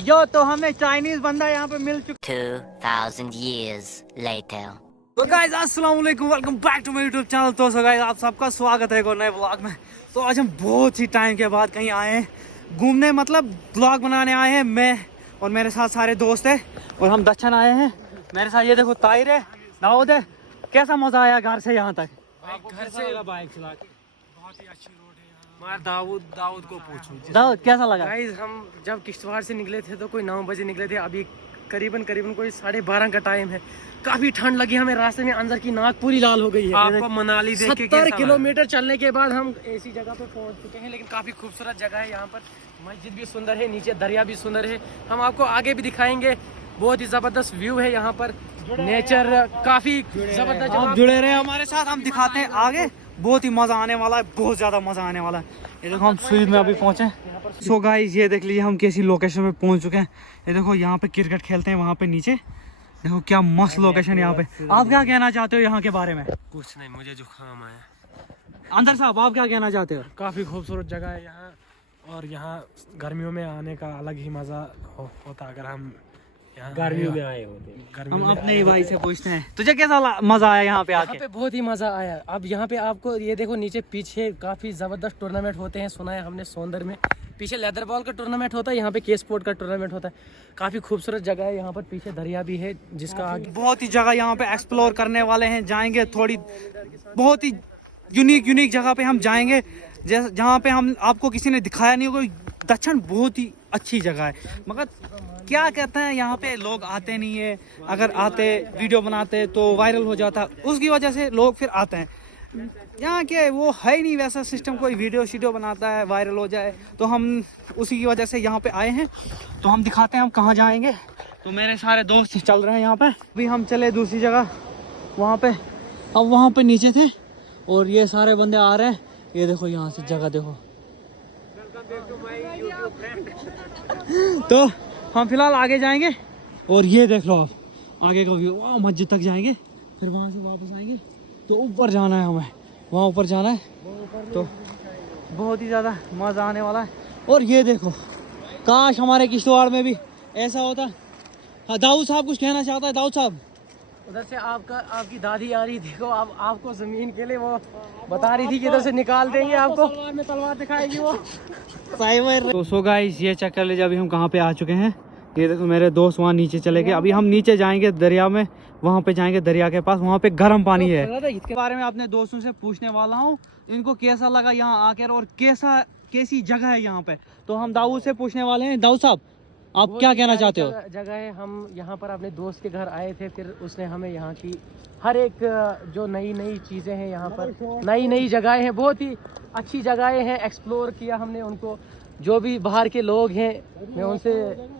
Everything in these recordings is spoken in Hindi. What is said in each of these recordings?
यो तो हमें चाइनीज बंदा यहाँ पे मिल चुका। 2000 years later. तो गाइस अस्सलाम वालेकुम, welcome back to my YouTube channel. तो गाइस आप सबका स्वागत है एक और नए व्लॉग में। तो आज हम बहुत ही टाइम के बाद कहीं आए हैं घूमने, मतलब व्लॉग बनाने आए हैं। मैं और मेरे साथ सारे दोस्त हैं और हम दक्षिण आए हैं। मेरे साथ ये देखो ताहिर है, दाऊद है। कैसा मजा आया घर से यहाँ तक? घर से बाइक चला के बहुत ही अच्छी रोड है यहाँ। दाऊद को पूछूं। दाऊद कैसा लगा? गाइस हम जब किश्तवाड़ से निकले थे तो कोई 9 बजे निकले थे। अभी करीबन कोई 12:30 का टाइम है। काफी ठंड लगी हमें रास्ते में, अंदर की नाक पूरी लाल हो गई है। आपको मनाली देख के 70 किलोमीटर चलने के बाद हम ऐसी जगह पे पहुंच चुके हैं। लेकिन काफी खूबसूरत जगह है यहाँ पर। मस्जिद भी सुंदर है, नीचे दरिया भी सुंदर है। हम आपको आगे भी दिखाएंगे। बहुत ही जबरदस्त व्यू है यहाँ पर, नेचर काफी जबरदस्त। आप जुड़े रहे हमारे साथ, हम दिखाते हैं आगे। बहुत ही मजा आने वाला है, बहुत ज्यादा मजा आने वाला है। ये देखो हम स्वीट में अभी पहुंचे। सो गाइस ये देख लीजिए हम कैसी लोकेशन पे पहुंच चुके हैं। ये देखो यहाँ पे क्रिकेट खेलते हैं, वहाँ पे नीचे देखो क्या मस्त लोकेशन यहाँ पे। आप क्या कहना चाहते हो यहाँ के बारे में? कुछ नहीं, मुझे जुकाम आया। अंदर साहब आप क्या कहना चाहते हो? काफी खूबसूरत जगह है यहाँ, और यहाँ गर्मियों में आने का अलग ही मजा होता अगर हम गर्मियों में आए होते। हम अपने ही भाई से पूछते हैं, तुझे कैसा मजा आया यहाँ पे आके? यहाँ पे बहुत ही मजा आया। अब यहाँ पे आपको ये देखो नीचे पीछे काफी जबरदस्त टूर्नामेंट होते हैं, सुना है हमने सोंदर में। पीछे लेदर बॉल का टूर्नामेंट होता है, यहाँ पे के स्पोर्ट का टूर्नामेंट होता है। काफी खूबसूरत जगह है यहाँ पर, पीछे दरिया भी है जिसका आगे बहुत ही जगह यहाँ पे एक्सप्लोर करने वाले हैं। जाएंगे थोड़ी बहुत ही यूनिक जगह पे हम जाएंगे, जहाँ पे हम आपको किसी ने दिखाया नहीं होगा। दक्षिण बहुत ही अच्छी जगह है, मगर क्या कहते हैं यहाँ पे लोग आते नहीं है। अगर आते वीडियो बनाते तो वायरल हो जाता, उसकी वजह से लोग फिर आते हैं। यहाँ के वो है ही नहीं वैसा सिस्टम, कोई वीडियो बनाता है वायरल हो जाए, तो हम उसी की वजह से यहाँ पे आए हैं। तो हम दिखाते हैं हम कहाँ जाएंगे। तो मेरे सारे दोस्त चल रहे हैं यहाँ पे। अभी हम चले दूसरी जगह वहाँ पे, अब वहाँ पे नीचे थे और ये सारे बंदे आ रहे हैं। ये देखो यहाँ से जगह देखो। तो हम फिलहाल आगे जाएंगे और ये देख लो आप आगे का व्यू। वहाँ मस्जिद तक जाएंगे, फिर वहाँ से वापस आएंगे। तो ऊपर जाना है हमें, वहाँ ऊपर जाना है। तो बहुत ही ज़्यादा मज़ा आने वाला है। और ये देखो, काश हमारे किश्तवाड़ में भी ऐसा होता। हाँ दाऊद साहब कुछ कहना चाहता है? दाऊद साहब उधर से आपकी दादी आ रही, देखो अब आपको जमीन के लिए वो बता रही थी कि इधर से निकाल देंगे आपको। तलवार दिखाएगी वो। तो सो गाइस ये चेक कर लीजिए, अभी हम कहाँ पे आ चुके हैं। ये देखो मेरे दोस्त वहाँ नीचे चले गए। अभी हम नीचे जाएंगे दरिया में, वहाँ पे जाएंगे दरिया के पास, वहाँ पे गर्म पानी है। इसके बारे में अपने दोस्तों से पूछने वाला हूँ, इनको कैसा लगा यहाँ आकर और कैसी जगह है यहाँ पे। तो हम दाऊद से पूछने वाले हैं। दाऊद साहब आप क्या कहना चाहते हो? जगह है, हम यहाँ पर अपने दोस्त के घर आए थे, फिर उसने हमें यहाँ की हर एक जो नई चीज़ें हैं यहाँ पर, नई जगहें हैं, बहुत ही अच्छी जगहें हैं। एक्सप्लोर किया हमने उनको। जो भी बाहर के लोग हैं, मैं उनसे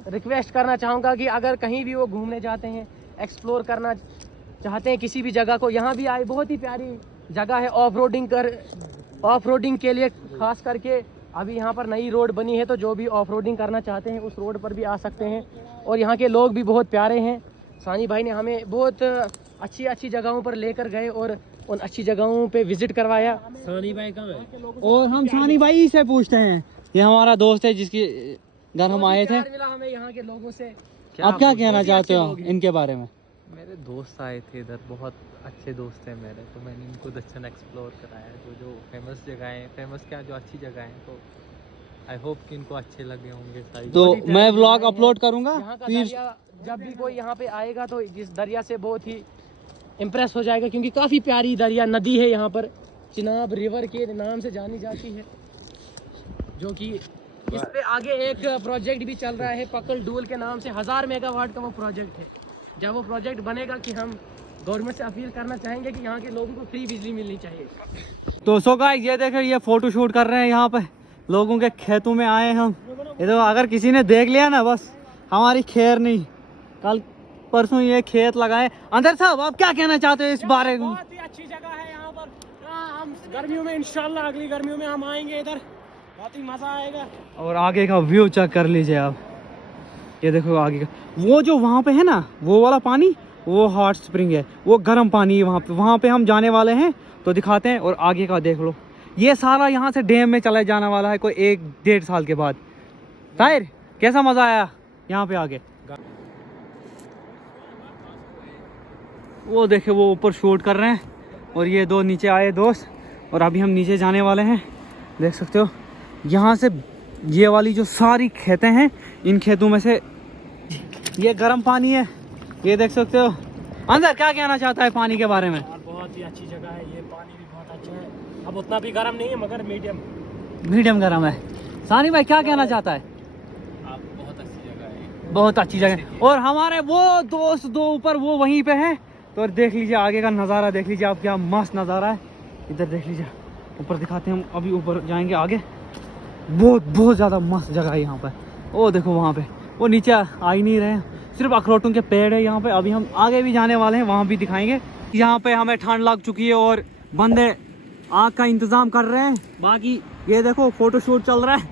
रिक्वेस्ट करना चाहूँगा कि अगर कहीं भी वो घूमने जाते हैं, एक्सप्लोर करना चाहते हैं किसी भी जगह को, यहाँ भी आए। बहुत ही प्यारी जगह है ऑफ रोडिंग के लिए खास करके। अभी यहाँ पर नई रोड बनी है, तो जो भी ऑफ रोडिंग करना चाहते हैं उस रोड पर भी आ सकते हैं। और यहाँ के लोग भी बहुत प्यारे हैं। सानी भाई ने हमें बहुत अच्छी जगहों पर लेकर गए और उन अच्छी जगहों पे विजिट करवाया। सानी भाई कहाँ है? और हम सानी भाई से पूछते हैं, ये हमारा दोस्त है जिसके घर हम आए थे। मिला हमें यहाँ के लोगों से। आप क्या कहना चाहते हो इनके बारे में? मेरे दोस्त आए थे इधर, बहुत अच्छे दोस्त हैं मेरे, तो मैंने इनको दक्षिण एक्सप्लोर कराया। जो फेमस जगह हैं, फेमस क्या जो अच्छी जगह हैं, तो आई होप कि इनको अच्छे लगे होंगे सारी। तो मैं व्लॉग अपलोड करूंगा। यहाँ का दरिया, जब भी कोई यहाँ पे आएगा तो इस दरिया से बहुत ही इम्प्रेस हो जाएगा, क्योंकि काफ़ी प्यारी दरिया नदी है यहाँ पर। चिनाब रिवर के नाम से जानी जाती है, जो कि इस पे आगे एक प्रोजेक्ट भी चल रहा है पकल डूल के नाम से। 1000 मेगावाट का वो प्रोजेक्ट है। जब वो प्रोजेक्ट बनेगा कि हम गवर्नमेंट से अपील करना चाहेंगे कि यहाँ के लोगों को फ्री बिजली मिलनी चाहिए। तो सो गाइस ये देखो, ये फोटो शूट कर रहे हैं यहाँ पे, लोगों के खेतों में आए हम। ये तो अगर किसी ने देख लिया ना, बस हमारी खैर नहीं। कल परसों ये खेत लगाए। अंदर साहब आप क्या कहना चाहते हो इस बारे में? बहुत ही अच्छी जगह है यहाँ पर। हम गर्मियों में इंशाल्लाह अगली गर्मियों में हम आएंगे इधर, बहुत ही मजा आएगा। और आगे का व्यू चेक कर लीजिए आप। ये देखो आगे का वो जो वहाँ पे है ना, वो वाला पानी, वो हॉट स्प्रिंग है, वो गर्म पानी है वहाँ पे हम जाने वाले हैं। तो दिखाते हैं। और आगे का देख लो, ये सारा यहाँ से डैम में चला जाने वाला है कोई 1-1.5 साल के बाद। ताहिर कैसा मजा आया यहाँ पे आके? वो देखे वो ऊपर शूट कर रहे हैं और ये दो नीचे आए दोस्त, और अभी हम नीचे जाने वाले हैं। देख सकते हो यहाँ से ये वाली जो सारी खेतें हैं, इन खेतों में से ये गर्म पानी है, ये देख सकते हो। अंदर क्या कहना चाहता है पानी के बारे में? बहुत ही अच्छी जगह है, ये पानी भी बहुत अच्छा है। अब उतना भी गर्म नहीं है मगर मीडियम गर्म है। सानी भाई क्या कहना चाहता है? बहुत अच्छी जगह है, बहुत अच्छी जगह है। और हमारे वो दोस्त दो ऊपर वो वहीं पे हैं, तो देख लीजिए आगे का नज़ारा, देख लीजिए आप क्या मस्त नज़ारा है। इधर देख लीजिए, ऊपर दिखाते हैं हम, अभी ऊपर जाएंगे आगे। बहुत ज़्यादा मस्त जगह है यहाँ पर। वो देखो वहाँ पे वो नीचे आ ही नहीं रहे हैं, सिर्फ अखरोटों के पेड़ है यहाँ पे। अभी हम आगे भी जाने वाले हैं, वहाँ भी दिखाएंगे। यहाँ पे हमें ठंड लग चुकी है और बंदे आग का इंतज़ाम कर रहे हैं। बाकी ये देखो फोटो शूट चल रहा है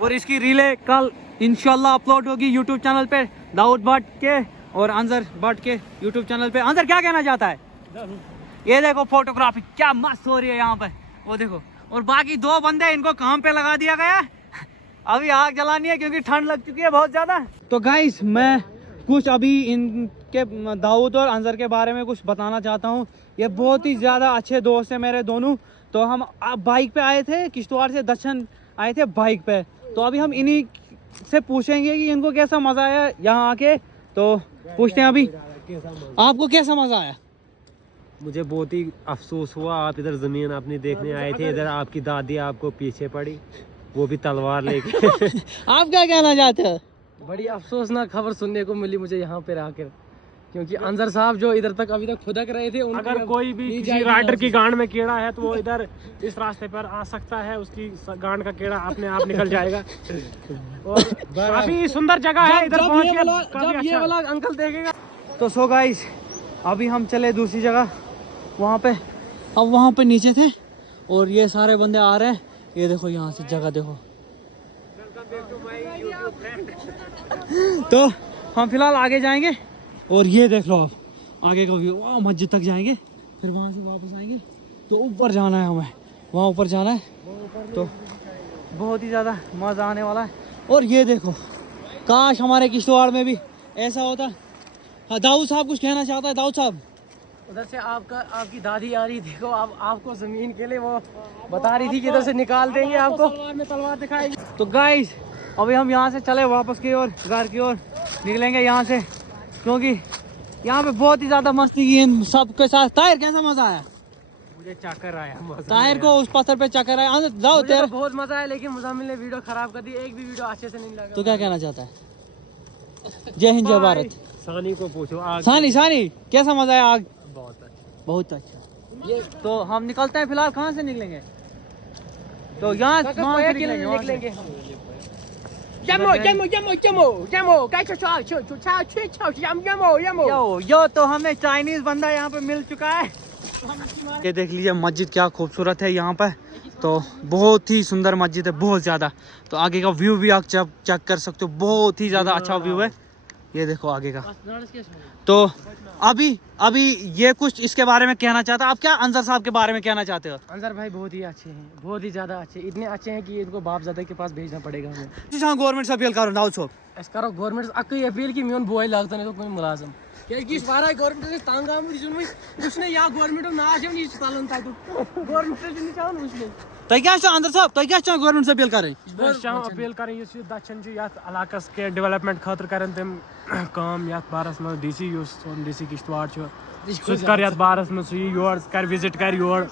और इसकी रीलें कल इंशाल्लाह अपलोड होगी यूट्यूब चैनल पे, दाऊद भट्ट के और अंजर भट्ट के यूट्यूब चैनल पे। अंजर क्या कहना चाहता है? ये देखो फोटोग्राफी क्या मस्त हो रही है यहाँ पे, वो देखो। और बाकी दो बंदे इनको काम पे लगा दिया गया, अभी आग जलानी है क्योंकि ठंड लग चुकी है बहुत ज़्यादा। तो गाइस मैं कुछ अभी इनके दाऊद और अंजर के बारे में कुछ बताना चाहता हूँ। ये बहुत ही ज़्यादा अच्छे दोस्त हैं मेरे दोनों। तो हम बाइक पे आए थे, किश्तवाड़ से दक्षिण आए थे बाइक पे। तो अभी हम इन्हीं से पूछेंगे कि इनको कैसा मज़ा आया यहाँ आके। तो पूछते हैं अभी, आपको कैसा मज़ा आया? मुझे बहुत ही अफसोस हुआ, आप इधर ज़मीन अपनी देखने आए थे, इधर आपकी दादी आपको पीछे पड़ी, वो भी तलवार लेके। आप क्या कहना चाहते हो? बड़ी अफसोसनाक खबर सुनने को मिली मुझे यहाँ पे आकर, क्योंकि अंजर साहब जो इधर तक अभी तक खुदक रहे थे, अगर कोई भी किसी राइडर की गांड में कीड़ा है तो वो इधर इस रास्ते पर आ सकता है, उसकी गांड का कीड़ा अपने आप निकल जाएगा। और काफी सुंदर जगह है, इधर पहुंच के जब ये वाला अंकल देखेगा। तो सो गाइस अभी हम चले दूसरी जगह, वहाँ पे अब वहाँ पे नीचे थे और ये सारे बंदे आ रहे हैं। ये देखो यहाँ से जगह देखो। तो हम फिलहाल आगे जाएंगे और ये देख लो आप आगे का व्यू, वहाँ मस्जिद तक जाएंगे, फिर वहाँ से वापस आएंगे। तो ऊपर जाना है हमें, वहाँ ऊपर जाना है, तो बहुत ही ज़्यादा मज़ा आने वाला है। और ये देखो, काश हमारे किश्तवाड़ में भी ऐसा होता। हाँ दाऊद साहब कुछ कहना चाहता है? दाऊद साहब उधर से आपकी दादी आ रही, देखो आपको जमीन के लिए वो बता रही थी कि इधर से निकाल देंगे आपको, तलवार दिखाएगी। तो गाइस अभी हम यहाँ से चले वापस की ओर, घर की ओर निकलेंगे यहाँ से, क्योंकि यहाँ पे बहुत ही ज़्यादा मस्ती की इन सबके साथ। ताहिर कैसा मज़ा आया? मुझे चक्कर आया, ताहिर को उस पत्थर पे चक्कर आया। जाओ मुझे तेरे तो बहुत मजा आया, लेकिन मुजामिल ने वीडियो खराब कर दी, एक भी वीडियो अच्छे से नहीं लगा। तो क्या कहना चाहता है? जय हिंद जय भारत। सानी को पूछो आग सानी कैसा मज़ा आया? आग बहुत अच्छा। बहुत अच्छा। ये तो हम निकलते हैं फिलहाल। कहाँ से निकलेंगे? तो यहाँ से निकलेंगे। यो तो हमें चाइनीज बंदा यहाँ पे मिल चुका है। ये देख लीजिए मस्जिद क्या खूबसूरत है यहाँ पे, तो बहुत ही सुंदर मस्जिद है, बहुत ज़्यादा। तो आगे का व्यू भी आप चेक कर सकते हो, बहुत ही ज़्यादा अच्छा व्यू है। ये देखो आगे का। तो अभी ये कुछ इसके बारे में कहना चाहता है। आप क्या अंजर साहब के बारे में कहना चाहते हो? अंजर भाई बहुत ही अच्छे हैं, बहुत ही ज़्यादा अच्छे, इतने अच्छे हैं कि इनको बाप ज़्यादा के पास भेजना पड़ेगा हमें। गवर्नमेंट से अपील करो दाऊद साहब। अस करो गवर्नमेंट अक्की अपील कि मेन बॉय लागत नहीं तो कोई मुलाजम क्या वारा गवर्नमेंट तंग उसने या गवर्नमेंट ना चलन गवर्नमेंट तुम क्या अंदर साहब तुम क्या गवर्नमेंट से अपील करें? अपील करें दक्षिण इलाकस के डेवलपमेंट खतर करें तम काम यथ बारस में DC DC किश्तवाड़ सह कर बारस में सह योर कर विजिट कर योर